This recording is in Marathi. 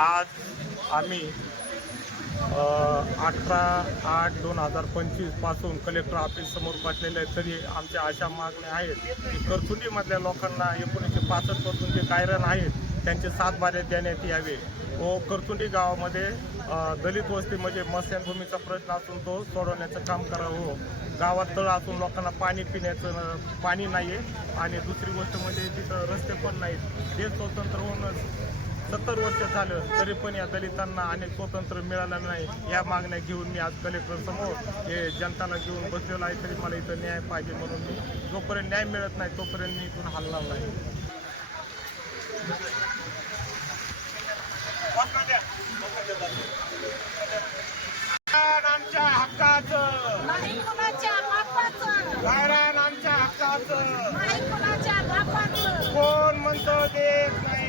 आज आम्ही अठरा आठ दोन हजार पंचवीसपासून कलेक्टर ऑफिस समोर बसलेले आहेत. तरी आमच्या अशा मागण्या आहेत की करचुंडीमधल्या लोकांना एकोणीसशे पासष्टपासून जे कायरण आहेत त्यांचे सात बारे देण्यात यावे. हो, व करचुंडी गावामध्ये दलित वस्ती म्हणजे मत्स्यभूमीचा प्रश्न असून तो सोडवण्याचं काम करावं हो. गावात तळ असून लोकांना पाणी पिण्याचं पाणी नाही आहे आणि दुसरी गोष्ट म्हणजे तिथं रस्ते पण नाहीत. हे स्वतंत्र होऊन सत्तर वर्ष झालं तरी पण या दलितांना अनेक स्वतंत्र मिळालं नाही. या मागण्या घेऊन मी आज कलेक्टर समोर हे जनताला घेऊन बसलेलो आहे तरी मला इथं न्याय पाहिजे म्हणून मी जोपर्यंत न्याय मिळत नाही तोपर्यंत मी इथून हलणार नाही. आमच्या हक्काचं. नाही कुणाच्या बापाचं. गायरान आमच्या हक्काचं. नाही कुणाच्या बापाचं. कोण म्हणतो देत नाही.